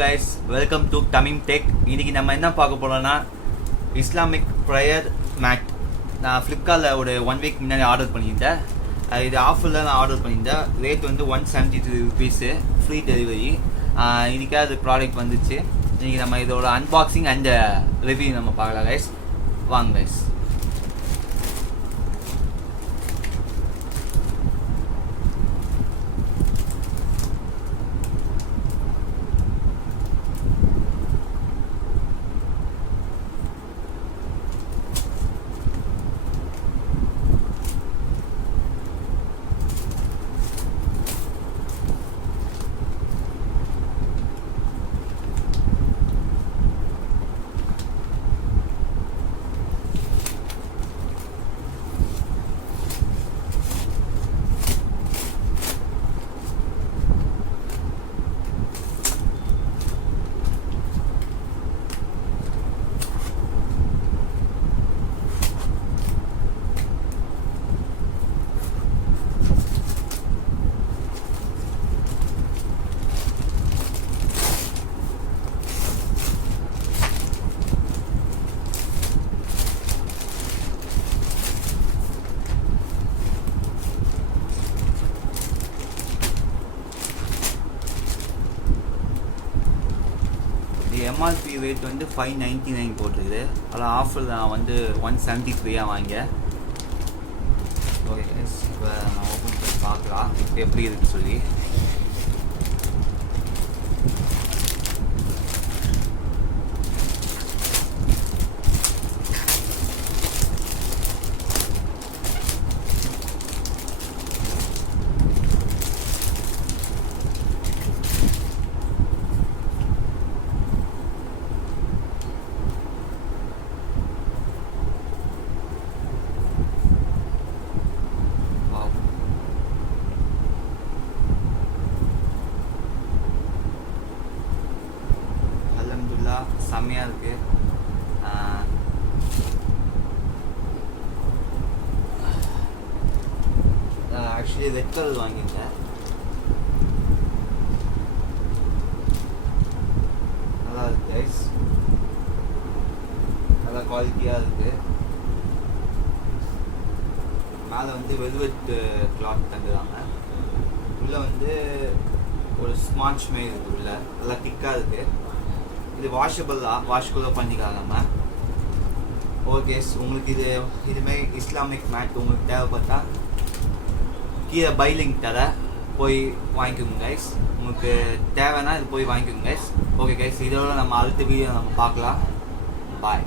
Guys, welcome to Tamim tech. இன்னைக்கு நம்ம என்ன பார்க்க போறோம்னா இஸ்லாமிக் ப்ரேயர் மேட். நான் ஃப்ளிப்கார்ட்டில் ஒரு 1 வீக் முன்னாடி ஆர்டர் பண்ணியிருந்தேன். இது ஆஃபரில் நான் ஆர்டர் பண்ணியிருந்தேன். ரேட் வந்து 173 ருபீஸு, ஃப்ரீ டெலிவரி. இன்றைக்கே அது ப்ராடக்ட் வந்துச்சு. இன்றைக்கி நம்ம இதோட அன்பாக்சிங் அண்ட் ரிவ்யூ நம்ம பார்க்கலாம் கைஸ். வாங்க கைஸ். எம்ஆர்பி ரேட் வந்து 599 போட்டுருக்குது. அதில் ஆஃபர் நான் வந்து 173 வாங்கினேன். ஓகே கைஸ், இப்போ நான் ஓப்பன் பண்ணி பார்க்கலாம் எப்படி இருக்குன்னு சொல்லி. செம்மையாக இருக்கு. ஆக்சுவலி ரெட் கலர் வாங்கியிருந்தேன். நல்லா இருக்கு கைஸ், நல்லா குவாலிட்டியாக இருக்கு. மேலே வந்து வெல்வெட் கிளாத் தந்துடுறாங்க. உள்ளே வந்து ஒரு ஸ்பாஞ்ச் மாரி இருக்கு. உள்ள நல்லா திக்காக இருக்கு. இது வாஷபிள் தான், வாஷ் கூட பண்ணிக்கலாம் நம்ம. ஓகே, உங்களுக்கு இதுமாரி இஸ்லாமிக் மேட் உங்களுக்கு தேவைப்பட்டா கீழே பை லிங்க் தர போய் வாங்கிக்கோங்க கைஸ். உங்களுக்கு தேவைன்னா இது போய் வாங்கிக்கோங்க கைஸ். ஓகே கைஸ், இதோட நம்ம அடுத்த வீடியோ நம்ம பார்க்கலாம். பாய்.